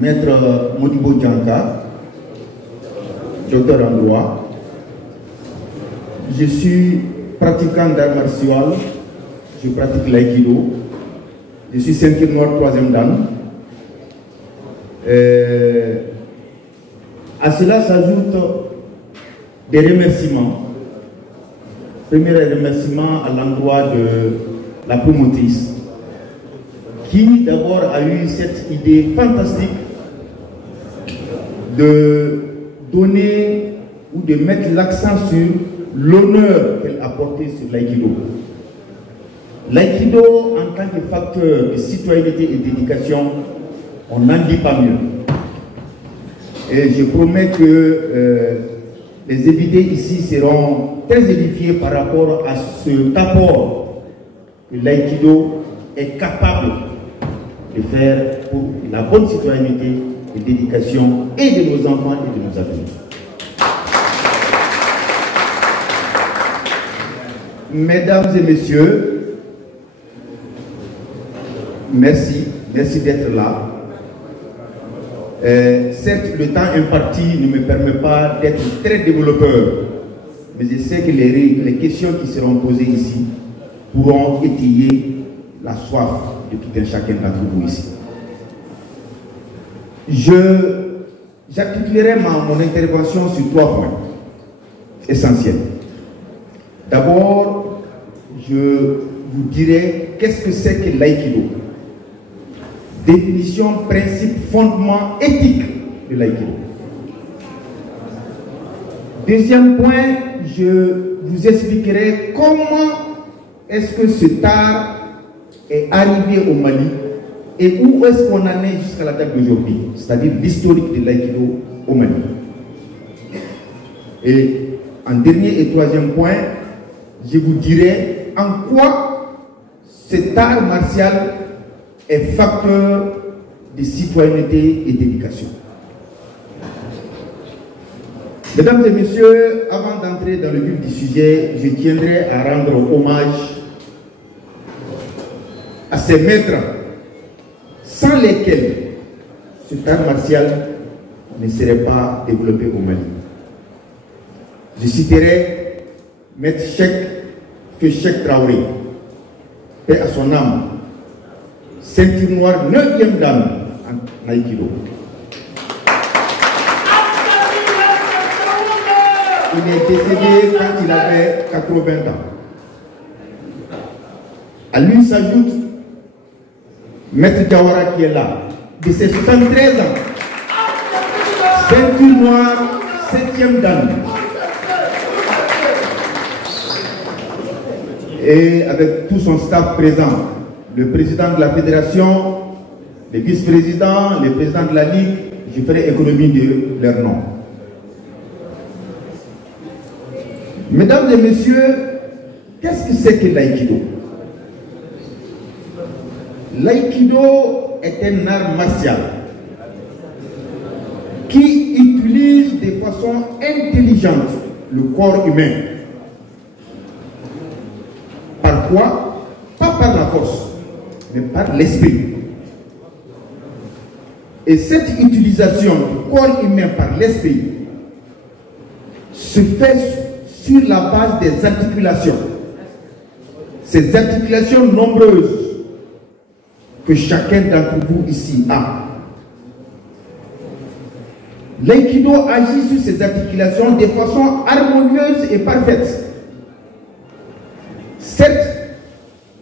Maître Modibo Djanka, docteur en droit. Je suis pratiquant d'arts martiaux, je pratique l'aïkido. Je suis ceinture noire 3e dan. À cela s'ajoutent des remerciements. Premier remerciement à l'endroit de la promotrice qui d'abord a eu cette idée fantastique de donner ou de mettre l'accent sur l'honneur qu'elle a porté sur l'aïkido. L'aïkido en tant que facteur de citoyenneté et d'éducation, on n'en dit pas mieux. Et je promets que les invités ici seront très édifiés par rapport à cet apport que l'aïkido est capable de faire pour la bonne citoyenneté et d'éducation et de nos enfants et de nos adultes. Mesdames et messieurs, merci d'être là. Certes, le temps imparti ne me permet pas d'être très développeur, mais je sais que les questions qui seront posées ici pourront étayer la soif de tout un chacun d'entre vous ici. J'articulerai mon intervention sur 3 points essentiels. D'abord, je vous dirai qu'est-ce que c'est que l'aïkido. Définition, principe, fondement éthique de l'aïkido. Deuxième point, je vous expliquerai comment est-ce que cet art est arrivé au Mali et où est-ce qu'on en est jusqu'à la date d'aujourd'hui, c'est-à-dire l'historique de l'aïkido au Mali. Et en dernier et troisième point, je vous dirai en quoi cet art martial est facteur de citoyenneté et d'éducation. Mesdames et messieurs, avant d'entrer dans le vif du sujet, je tiendrai à rendre hommage à ces maîtres sans lesquels cet art martial ne serait pas développé au Mali. Je citerai Maître Cheikh Traoré, paix à son âme, ceinture noire 9e dan en aïkido. Il est décédé quand il avait 80 ans. À lui s'ajoute Maître Diawara qui est là, de ses 73 ans, ceinture noire 7e dan. Et avec tout son staff présent, le président de la fédération, les vice-présidents, les présidents de la ligue, je ferai économie de leur nom. Mesdames et messieurs, qu'est-ce que c'est que l'aïkido? L'aïkido est un art martial qui utilise de façon intelligente le corps humain. Par quoi? Pas par la force, mais par l'esprit. Et cette utilisation du corps humain par l'esprit se fait sur la base des articulations. Ces articulations nombreuses que chacun d'entre vous ici a. L'aïkido agit sur ces articulations de façon harmonieuse et parfaite. Certes,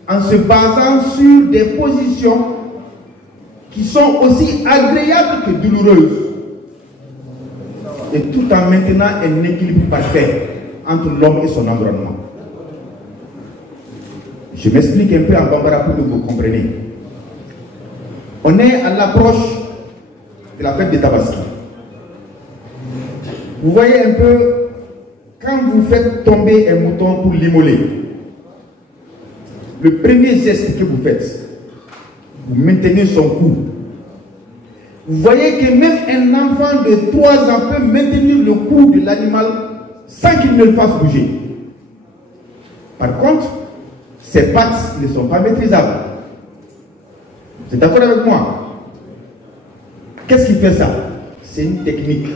en se basant sur des positions qui sont aussi agréables que douloureuses, et tout en maintenant un équilibre parfait entre l'homme et son environnement. Je m'explique un peu en bambara pour que vous compreniez. On est à l'approche de la fête de Tabaski. Vous voyez un peu, quand vous faites tomber un mouton pour l'immoler, le premier geste que vous faites, vous maintenez son cou. Vous voyez que même un enfant de 3 ans peut maintenir le cou de l'animal sans qu'il ne le fasse bouger. Par contre, ses pattes ne sont pas maîtrisables. Vous êtes d'accord avec moi? Qu'est-ce qui fait ça? C'est une technique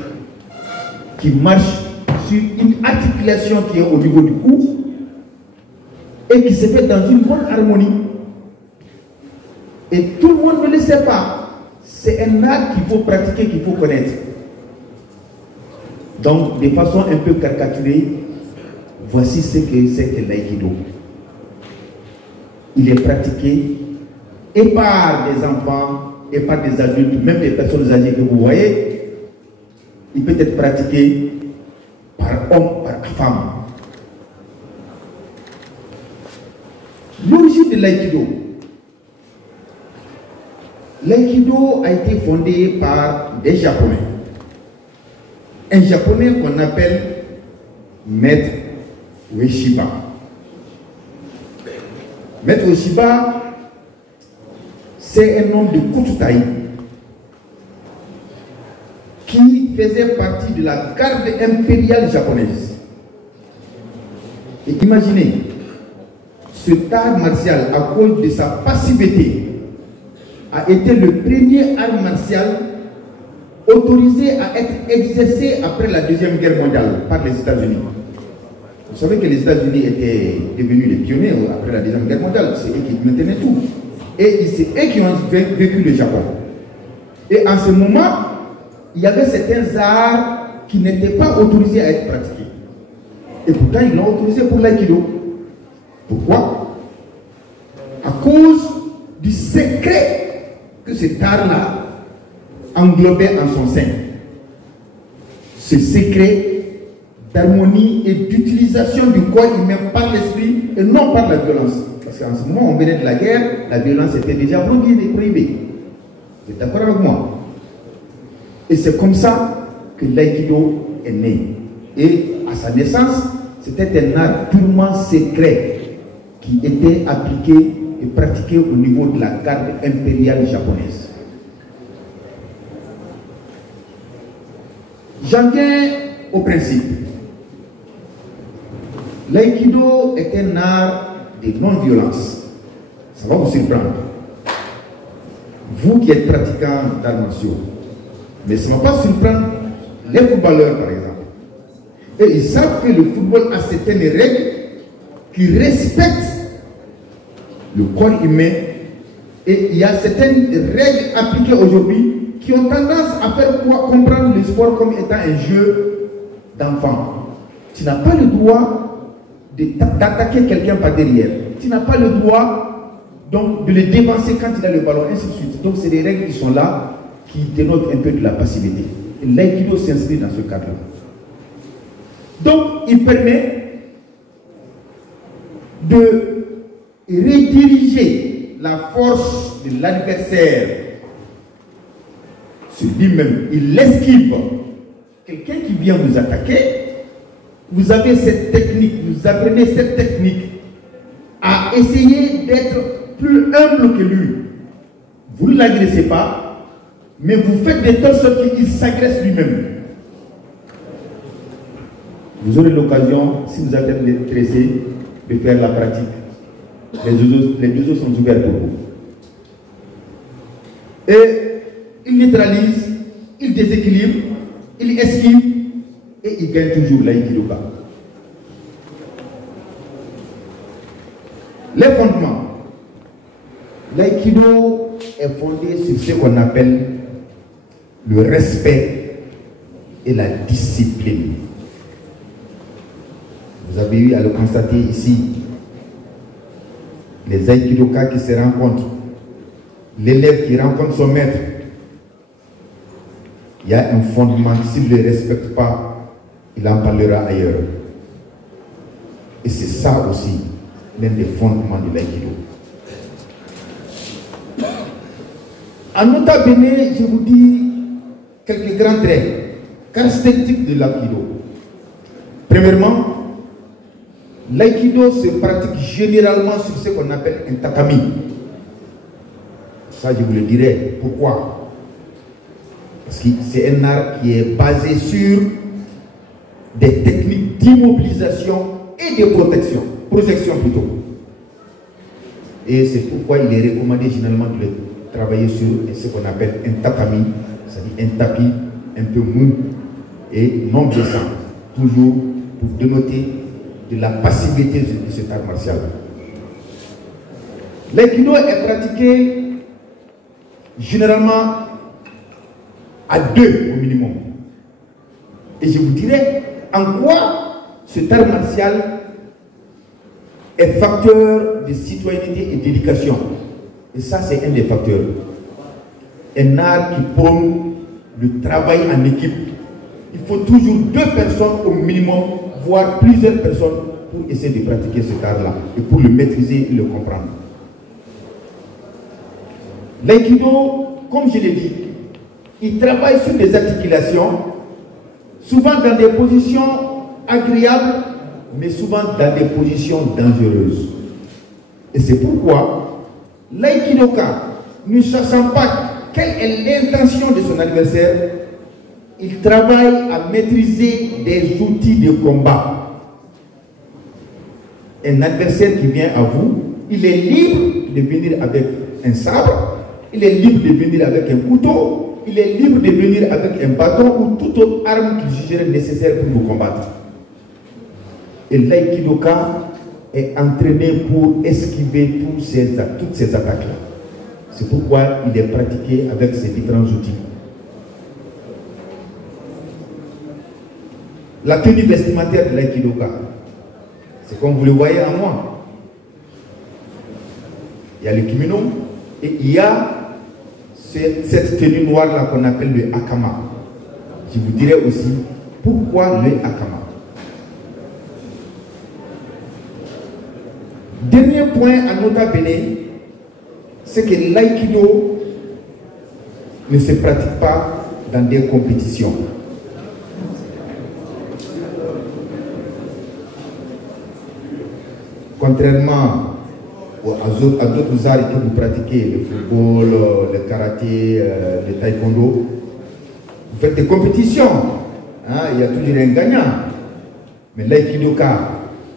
qui marche sur une articulation qui est au niveau du cou et qui se fait dans une bonne harmonie. Et tout le monde ne le sait pas. C'est un art qu'il faut pratiquer, qu'il faut connaître. Donc, de façon un peu caricaturée, voici ce que c'est que l'aïkido. Il est pratiqué et par des enfants, et par des adultes, même des personnes âgées que vous voyez. Il peut être pratiqué par homme, par femme. L'origine de l'aïkido. L'aïkido a été fondé par des Japonais. Un Japonais qu'on appelle Maître Ueshiba. Maître Ueshiba, c'est un homme de courte taille qui faisait partie de la garde impériale japonaise. Et imaginez, cet art martial, à cause de sa passivité, a été le premier art martial autorisé à être exercé après la Deuxième Guerre mondiale par les États-Unis. Vous savez que les États-Unis étaient devenus les pionniers après la Deuxième Guerre mondiale, c'est eux qui maintenaient tout. Et c'est eux qui ont vécu le Japon. Et en ce moment, il y avait certains arts qui n'étaient pas autorisés à être pratiqués. Et pourtant, ils l'ont autorisé pour l'aïkido. Pourquoi? À cause du secret que cet art-là englobait en son sein. Ce secret d'harmonie et d'utilisation du corps humain par l'esprit et non par la violence. Parce qu'en ce moment, on venait de la guerre, la violence était déjà prohibée. Vous êtes d'accord avec moi? Et c'est comme ça que l'aïkido est né. Et à sa naissance, c'était un art purement secret qui était appliqué et pratiqué au niveau de la garde impériale japonaise. J'en viens au principe. L'aïkido est un art de non-violence. Ça va vous surprendre. Vous qui êtes pratiquant d'arts martiaux. Mais ça ne va pas surprendre les footballeurs, par exemple. Et ils savent que le football a certaines règles qui respectent le corps humain. Et il y a certaines règles appliquées aujourd'hui qui ont tendance à faire comprendre le sport comme étant un jeu d'enfant. Tu n'as pas le droit d'attaquer quelqu'un par derrière. Tu n'as pas le droit donc, de le dévancer quand il a le ballon, ainsi de suite. Donc c'est des règles qui sont là, qui dénotent un peu de la passivité. Et l'aïkido s'inscrit dans ce cadre-là. Donc il permet de rediriger la force de l'adversaire sur lui-même. Il l'esquive. Quelqu'un qui vient vous attaquer, vous avez cette technique, vous apprenez cette technique à essayer d'être plus humble que lui. Vous ne l'agressez pas, mais vous faites de telle sorte qu'il s'agresse lui-même. Vous aurez l'occasion, si vous êtes intéressé, de faire la pratique. Les deux autres sont ouverts pour vous. Et il neutralise, il déséquilibre, il esquive et il gagne toujours l'aïkido. Les fondements. L'aïkido est fondé sur ce qu'on appelle le respect et la discipline. Vous avez eu à le constater ici. Les aïkidokas qui se rencontrent, l'élève qui rencontre son maître, il y a un fondement. S'il ne le respecte pas, il en parlera ailleurs. Et c'est ça aussi l'un des fondements de l'aïkido. En nota bene, je vous dis quelques grands traits caractéristiques de l'aïkido. Premièrement, l'aïkido se pratique généralement sur ce qu'on appelle un tatami. Ça, je vous le dirai. Pourquoi? Parce que c'est un art qui est basé sur des techniques d'immobilisation et de projection plutôt. Et c'est pourquoi il est recommandé généralement de travailler sur ce qu'on appelle un tatami c'est-à-dire un tapis un peu mou et non blessant, toujours pour dénoter de la passivité de cet art martial. L'aïkido est pratiqué généralement à 2 au minimum. Et je vous dirai en quoi cet art martial est facteur de citoyenneté et d'éducation. Et ça, c'est un des facteurs. Un art qui prône le travail en équipe. Il faut toujours 2 personnes au minimum, voire plusieurs personnes pour essayer de pratiquer cet art-là et pour le maîtriser et le comprendre. L'aïkido, comme je l'ai dit, il travaille sur des articulations, souvent dans des positions agréables, mais souvent dans des positions dangereuses. Et c'est pourquoi l'aïkidoka, ne sachant pas quelle est l'intention de son adversaire, il travaille à maîtriser des outils de combat. Un adversaire qui vient à vous, il est libre de venir avec un sabre, il est libre de venir avec un couteau, il est libre de venir avec un bâton ou toute autre arme qu'il jugerait nécessaire pour vous combattre. Et l'aïkidoka est entraîné pour esquiver toutes ces attaques-là. C'est pourquoi il est pratiqué avec ces différents outils. La tenue vestimentaire de l'aïkidoka, c'est comme vous le voyez en moi. Il y a le kimono et il y a cette tenue noire-là qu'on appelle le hakama. Je vous dirai aussi pourquoi le hakama. Dernier point à nota bene, c'est que l'aïkido ne se pratique pas dans des compétitions. Contrairement à d'autres arts que vous pratiquez, le football, le karaté, le taekwondo, vous faites des compétitions, hein, il y a toujours un gagnant. Mais l'aïkidoka,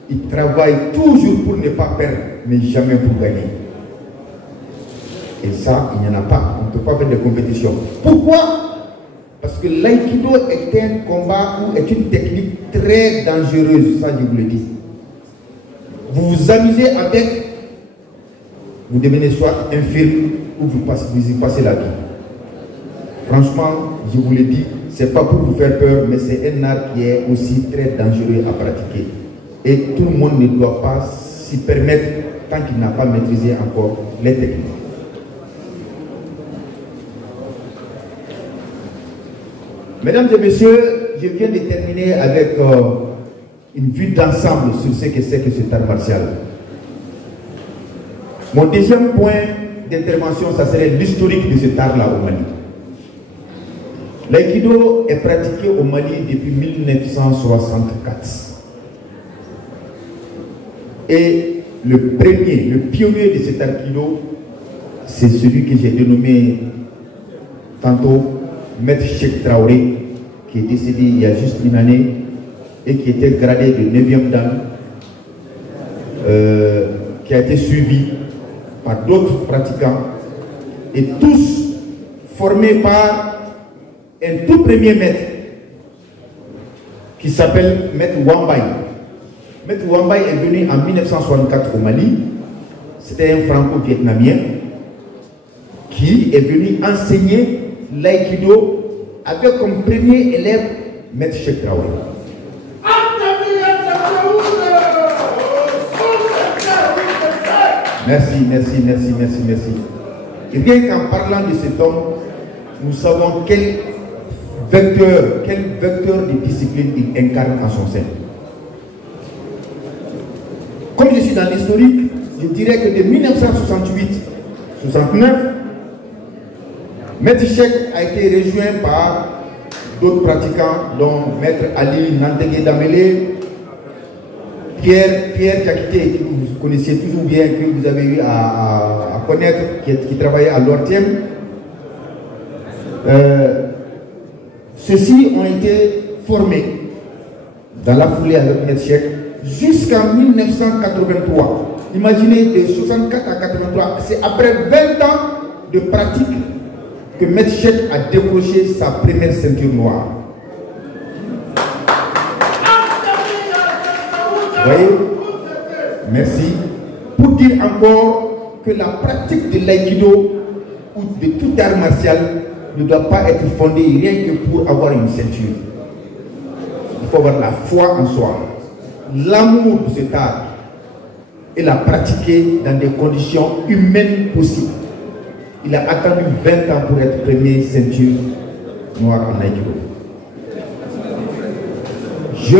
il travaille toujours pour ne pas perdre, mais jamais pour gagner. Et ça, il n'y en a pas. On ne peut pas faire des compétitions. Pourquoi? Parce que l'aïkido est un combat ou est une technique très dangereuse, ça je vous le dis. Vous vous amusez avec, vous devenez soit infirme ou vous y passez la vie. Franchement, je vous le dis, ce n'est pas pour vous faire peur, mais c'est un art qui est aussi très dangereux à pratiquer. Et tout le monde ne doit pas s'y permettre tant qu'il n'a pas maîtrisé encore les techniques. Mesdames et messieurs, je viens de terminer avec une vue d'ensemble sur ce que c'est que cet art martial. Mon deuxième point d'intervention, ça serait l'historique de cet art-là au Mali. L'aïkido est pratiqué au Mali depuis 1964. Et le premier, le pionnier de cet aikido, c'est celui que j'ai dénommé tantôt Maître Cheikh Traoré, qui est décédé il y a juste une année et qui était gradé de 9e dan, qui a été suivi par d'autres pratiquants et tous formés par un tout premier maître qui s'appelle Maître Wambaye. Maître Wambaye est venu en 1964 au Mali. C'était un franco-vietnamien qui est venu enseigner l'aïkido avec comme premier élève Maître Cheikh Traoré. Merci. Et bien qu'en parlant de cet homme, nous savons quel vecteur de discipline il incarne en son sein. Comme je suis dans l'historique, je dirais que de 1968-69, Maître Cheikh a été rejoint par d'autres pratiquants, dont Maître Ali Nantegue Damele, Pierre Kakité, que vous connaissiez toujours bien, que vous avez eu à connaître, qui travaillait à l'Ortiem. Ceux-ci ont été formés dans la foulée avec Maître Cheikh jusqu'en 1983. Imaginez de 64 à 83, c'est après 20 ans de pratique que M. Cheikh a décroché sa première ceinture noire. Vous voyez? Merci. Pour dire encore que la pratique de l'aïkido ou de tout art martial ne doit pas être fondée rien que pour avoir une ceinture. Il faut avoir la foi en soi, l'amour de cet art et la pratiquer dans des conditions humaines possibles. Il a attendu 20 ans pour être premier ceinture noire en aïkido. Je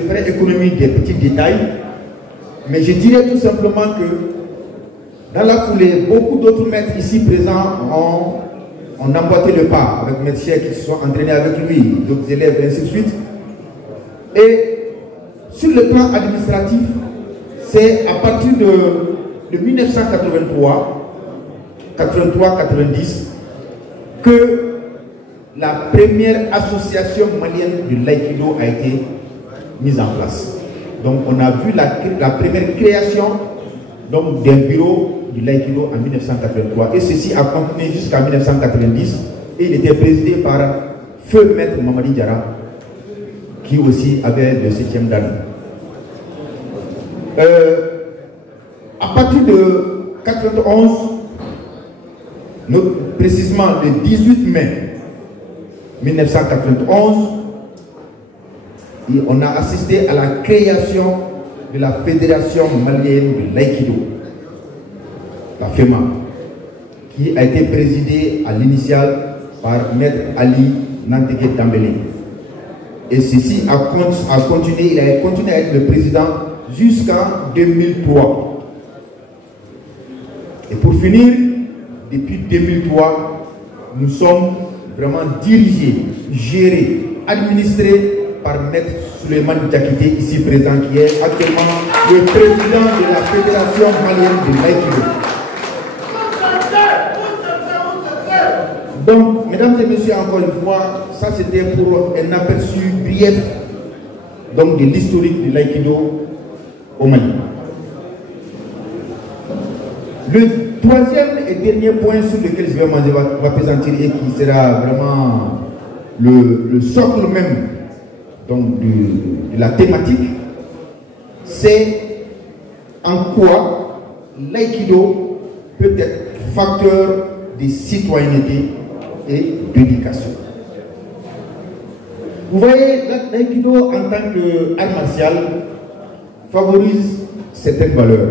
ferai économie des petits détails, mais je dirais tout simplement que dans la foulée, beaucoup d'autres maîtres ici présents ont emboîté le pas avec M. Cheikh qui se sont entraînés avec lui, d'autres élèves, et ainsi de suite. Et sur le plan administratif, c'est à partir de 1983-90 que la première association malienne de l'aïkido a été mise en place. Donc on a vu la première création d'un bureau de l'aïkido en 1983 et ceci a continué jusqu'en 1990 et il était présidé par Feu Maître Mamadi Diarra qui aussi avait le 7e dan. À partir de 91, précisément le 18 mai 1991, on a assisté à la création de la Fédération malienne de l'aïkido, la FEMA, qui a été présidée à l'initiale par Maître Ali Nanteké Tambélé. Et ceci a continué, il a continué à être le président jusqu'en 2003. Et pour finir, depuis 2003, nous sommes vraiment dirigés, gérés, administrés par Maître Suleiman Diakité, ici présent, qui est actuellement le président de la Fédération malienne de l'aïkido. Donc, mesdames et messieurs, encore une fois, ça c'était pour un aperçu brief donc, de l'historique de l'aïkido au Mali. Le troisième et dernier point sur lequel je vais m'appesantir et qui sera vraiment le socle même donc, de la thématique, c'est en quoi l'aïkido peut être facteur de citoyenneté et d'éducation. Vous voyez, l'aïkido en tant qu'art martial favorise certaines valeurs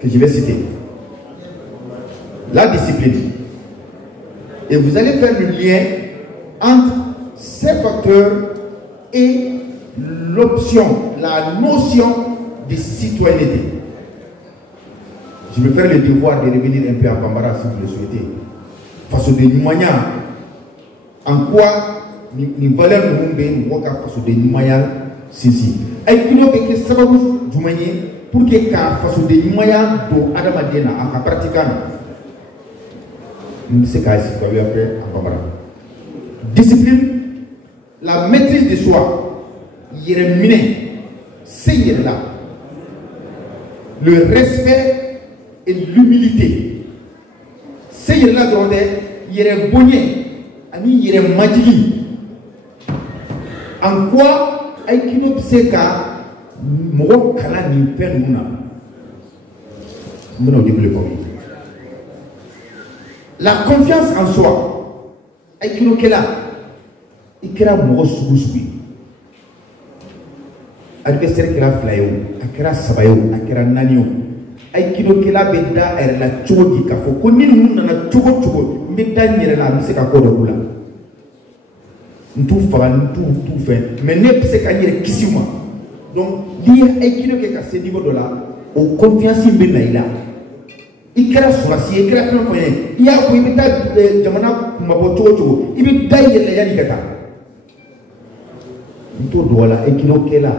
que je vais citer. La discipline. Et vous allez faire le lien entre ces facteurs et l'option, la notion de citoyenneté. Je vais faire le devoir de revenir un peu en Bambara si vous le souhaitez. Face aux moyens, en quoi ni valeur nous avons face aux moyens, si. Aïkido que sababu jumanye pour que face aux moyens do adamadena en pratiquant. Nous savons qu'il y a en Bambara. Discipline, la maîtrise de soi, c'est là. Le respect et l'humilité. C'est là où il y a un bonnet, il y a un magili. En quoi Aïkido Pseka, moi, Kala ni père Mouna développement. La confiance en soi, Aïkido Kela, il kera moi sousui. Adversaire kera flayo, akera sabayo, akera nanio. Aïkido Kela beda er la chodi kafo. Koni nous na chogo beda nyere la miseka kodo bula. Ntou fara ntou fait. Mais ne pseka nyere kisima. Donc lié Aïkido Kela ce niveau de là, au confiance beda ila. Ikera surasi, ikera kan foye. Iya ko ibita jamana maboto ibita yele yani kata. Ntou dola Aïkido Kela.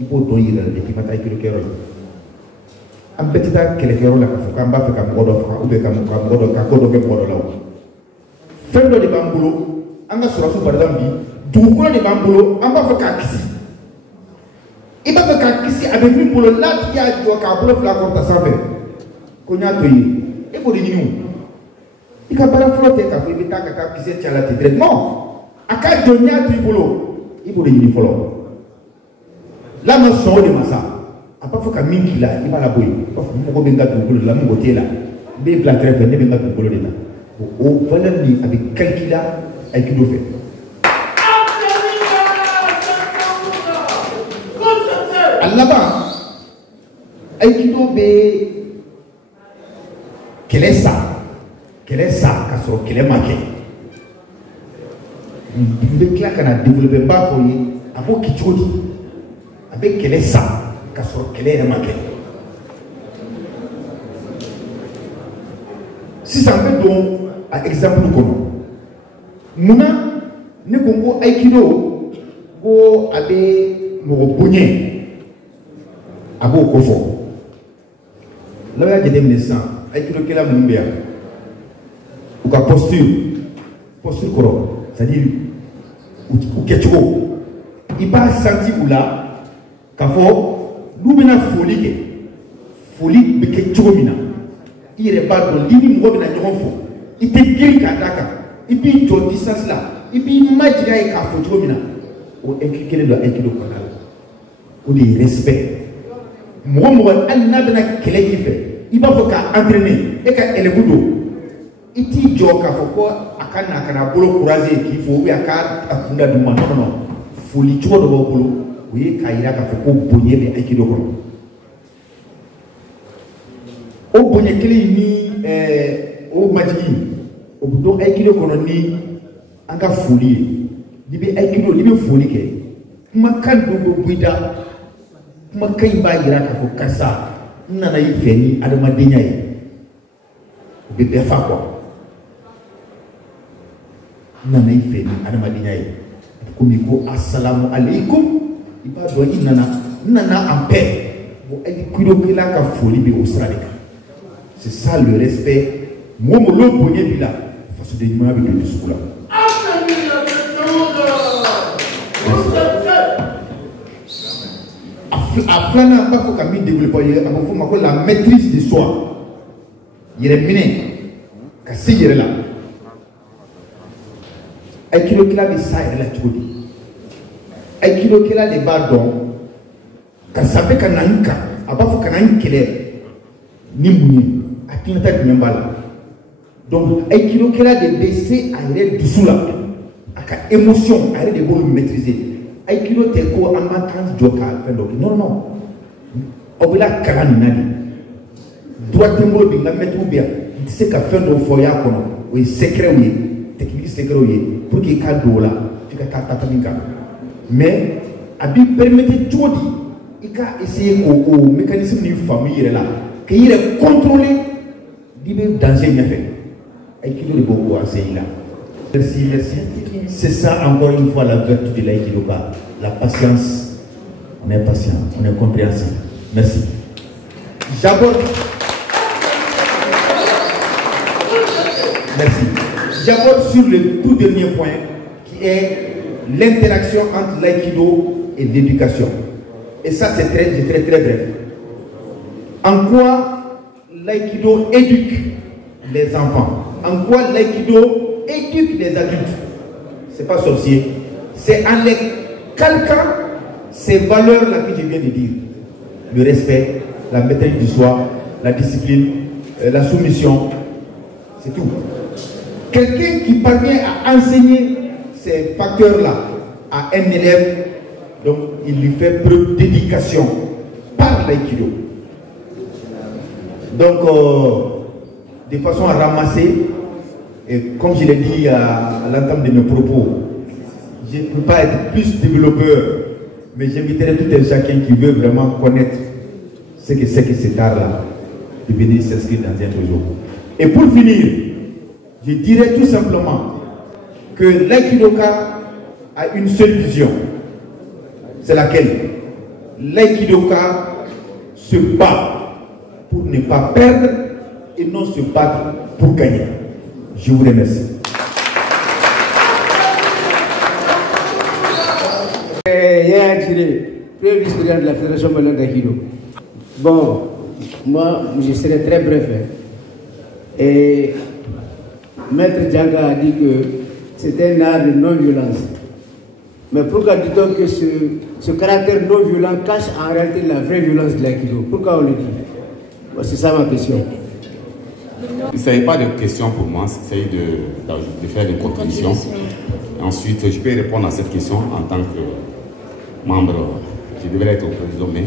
Il faut donner les équipements Aïkido Kela. Un petit tas qui est là, on va faire comme Godo, ou bien comme Godo, Kakodo, Godo là. Fin de bamboulo, on va sur la soupe par exemple, du coup, de bamboulo, on va faire Kakisi. Il va faire Kakisi avec nous pour le lac qui a du Kakodo, la compte à 120. Qu'on a payé. Et pour les nous. Il n'y a pas de flotte, il y a pas de flotte. Non. À quatre donia tribolo, il faut les follow. Là, nous sommes de massa. À part faut qu'à minki là, il va la bouille. Faut qu'on venga tribolo, là, mon côté là. Des plats très bien, venga tribolo là. Au valeur ni avec calcula, avec qui fait. Là-bas, avec qui be quel est ça? Quel est ça? Quel est marqué? Il est clair qu'on a développé pas pour lui. Après qui chose avec quel est ça? Quel est marqué? Si ça me donne un exemple comment? Mouna ne Congo aikido go abe mo bonye abo kofo. Là il y a des naissants aikido kela mumbia ou ka posture koro, c'est-à-dire ou ketcho il pas senti ou là ka fo nous bena folie be ketcho mina il est pas dans l'ini mo bena ñoxon fo il te giri ka daka et puis ton distance là et puis majiga e ka fo trop mina o inculquer le aikido konal ou de respect mo alna bena kele ki fait il va faut ka entraîner et ka élève do iti joka foko akana kana bolo courage qu'il faut ou aka akunda du non non foli cho do bolo oui kaira ka foko bonye be aikido ko o bonye kili ni o majigi o budo aikido ko ni anga foli libe aikido libe foli ke kuma kan do buida kuma kai ba gira ka foko kasa nana yi feni adama denya yi be be fa quoi nana yi feni adama denya yi komi ko assalamu alaikum iba do yi nana en paix bo ay kudo kila ka foli be australie. C'est ça le respect mo mo lo bonye bi la façon de ma bi de sukula aflana pas faut kami développer faut la maîtrise de soi yere mine ka seyere la ay kilo kila bi sa yere la chudi ay kilo kila de bardon ka sabe kananka abafu kanankele ni muni atinata de membala donc ay kilo kila de baisser à yere dusula aka émotion à yere de bon maîtriser ay kilo te ko amantran joka fendo non non obila karan nadi droit tembo bi nga mettre bien c'est ka fendo foya kono o secret oui technique secret oui pour que ka dola tu ka ta minka mais abi permettre jodi ika essayer ko mécanisme ni famille là que il est contrôlé dibe danger nya fait ay kilo de beaucoup essayer là. Merci, merci. C'est ça encore une fois la vertu de l'aïkido, la patience. On est patient, on est compréhensif. Merci. J'aborde. Merci. J'aborde sur le tout dernier point qui est l'interaction entre l'aïkido et l'éducation. Et ça c'est très bref. En quoi l'aïkido éduque les enfants? En quoi l'aïkido éduque les adultes? C'est pas sorcier, c'est en les calquant ces valeurs-là que je viens de dire. Le respect, la maîtrise du soi, la discipline, la soumission, c'est tout. Quelqu'un qui parvient à enseigner ces facteurs-là à un élève, donc il lui fait preuve d'éducation par l'aïkido. Donc, de façon à ramasser, et comme je l'ai dit à l'entame de mes propos, je ne peux pas être plus développeur, mais j'inviterai tout un chacun qui veut vraiment connaître ce que c'est que cet art-là, de venir s'inscrire dans un dojo. Et pour finir, je dirais tout simplement que l'aïkidoka a une seule vision. C'est laquelle? L'aïkidoka se bat pour ne pas perdre et non se battre pour gagner. Je vous remercie. Premier vice-président de la Fédération Malaise d'Aikido. Bon, moi, je serai très bref. Et Maître Djanga a dit que c'était un art de non-violence. Mais pourquoi dit-on que ce caractère non-violent cache en réalité la vraie violence de l'aïkido? Pourquoi on le dit? C'est ça ma question. Il ne s'agit pas de question pour moi, il s'agit de faire une contribution. Ensuite, je peux répondre à cette question en tant que membre. Je devrais être au président, mais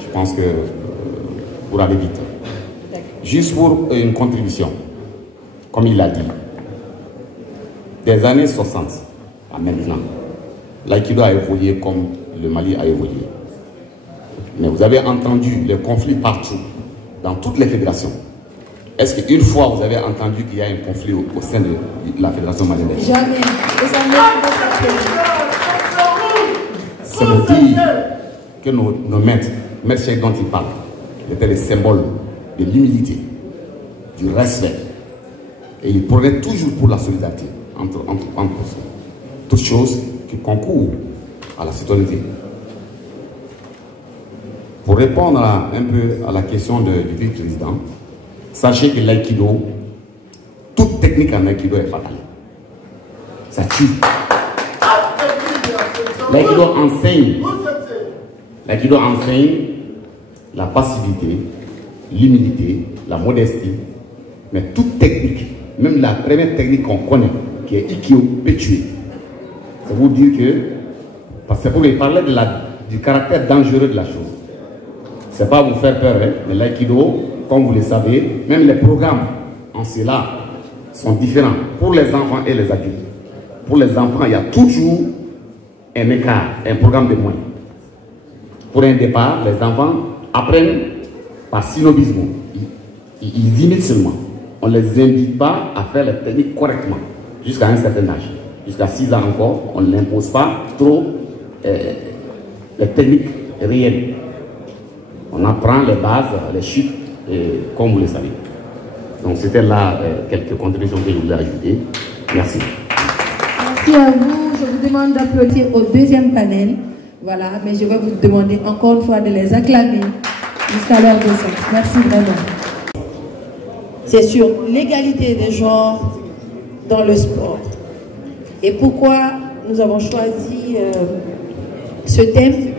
je pense que pour aller vite. Juste pour une contribution, comme il l'a dit, des années 60 à maintenant, l'aïkido a évolué comme le Mali a évolué. Mais vous avez entendu les conflits partout, dans toutes les fédérations. Est-ce qu'une fois vous avez entendu qu'il y a un conflit au sein de la fédération malienne? Jamais. Ça veut dire que nos maîtres, Maître Cheikh dont il parle, étaient les symboles de l'humilité, du respect. Et il prenait toujours pour la solidarité entre toutes choses qui concourent à la citoyenneté. Pour répondre un peu à la question du vice-président, sachez que l'aïkido, toute technique en aïkido est fatale. Ça tue. L'aïkido enseigne la passivité, l'humilité, la modestie, mais toute technique, même la première technique qu'on connaît, qui est Ikkyo, peut tuer. C'est vous dire que, parce que pour parler du caractère dangereux de la chose. C'est pas vous faire peur, hein, mais l'aïkido, comme vous le savez, même les programmes en cela sont différents pour les enfants et les adultes. Pour les enfants, il y a toujours un écart, un programme de moins. Pour un départ, les enfants apprennent par synobisme. Ils imitent seulement. On ne les invite pas à faire les techniques correctement jusqu'à un certain âge. Jusqu'à 6 ans encore, on ne l'impose pas trop les techniques réelles. On apprend les bases, les chutes, comme vous le savez. Donc c'était là quelques contributions que je voulais ajouter. Merci. Merci à vous. Je vous demande d'applaudir au deuxième panel. Voilà, mais je vais vous demander encore une fois de les acclamer jusqu'à l'heure de sexe. Merci vraiment. C'est sur l'égalité des genres dans le sport. Et pourquoi nous avons choisi ce thème?